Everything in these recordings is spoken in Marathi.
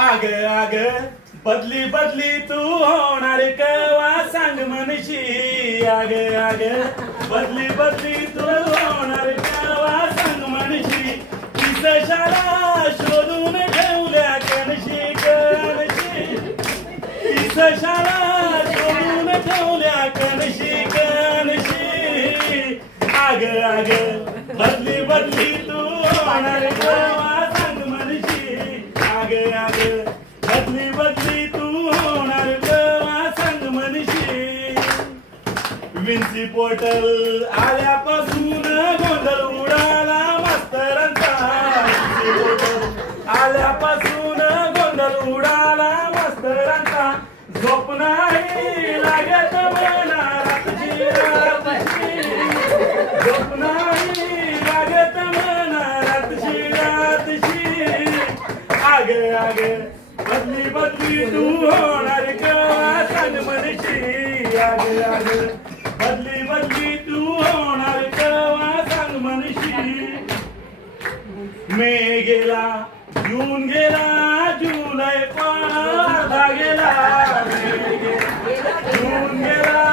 आग आग बदली बदली तू होणार कवा सांग मनशी आग आग बदली बदली तू होणार कवा सांग मनशी किसशाला शोधून ठेवल्या कणशी कणशी किसशाला शोधून ठेवल्या कणशी कणशी आग आग बदली बदली तू होणार कवा सांग मनशी आग आग बदली बदली तू होणार कवा सांग मनशी विन्सी पोर्टल आल्यापासून गोंधळ उडाला मास्तरांचा विन्सी पोर्टल आल्यापासून गोंधळ उडाला मास्तरांचा झोप नाही लागत मला रातची रातची झोप नाही लागत मला रातची रातची आग आग बदली बदली तू होणार कवा सांग मनशी आग आग बदली बदली तू होणार कवा सांग मनशी मे गेला जून गेला जुलै पण अर्धा गेला मे गेला जून गेला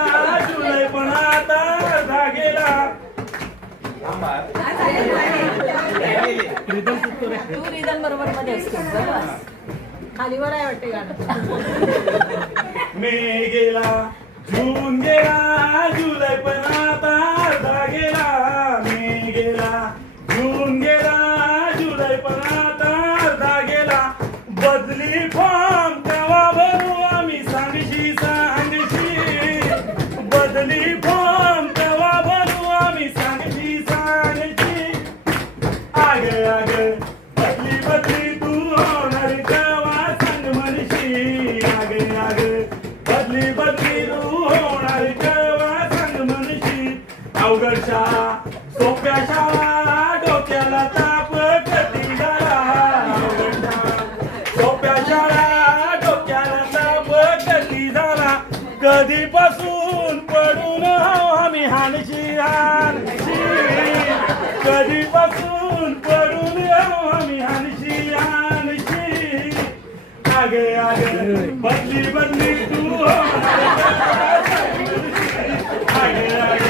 जुलै पण आता अर्धा गेला तू रिदम बरोबर मध्ये असतो खालीवर आहे वाटते गाणं मे गेला जून गेला जुलै पण आता अर्धा गेला मे गेला जून गेला जुलै पण आता अर्धा गेला बदली फॉर्म केव्हा भरू आम्ही सांगशी सांगशी बदली फॉर्म केव्हा भरू आम्ही सांगशी सांगशी आग आग बदली बदली तू होणार केव्हा सांग मनशी आग आग बदली बदली तू होणार केव्हा सांग मनशी अवघड शाळा सोप्या शाळा डोक्याला ताप कधी झाला अवघड शाळा सोप्या शाळा डोक्याला ताप कधी झाला कधीपासून पडून आम्ही हानशी हानशी कधीपासून पडून आम्ही हानशी हानशी आग आग बदली बदली तू होणार आग आग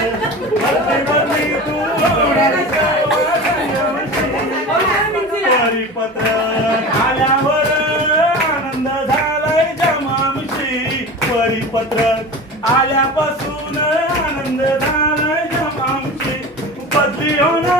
बदली बदली तू होणार परिपत्रक आल्यावर आनंद झालाय जमामशी परिपत्रक आल्यापासून आनंद झालाय जमामशी बदली होणार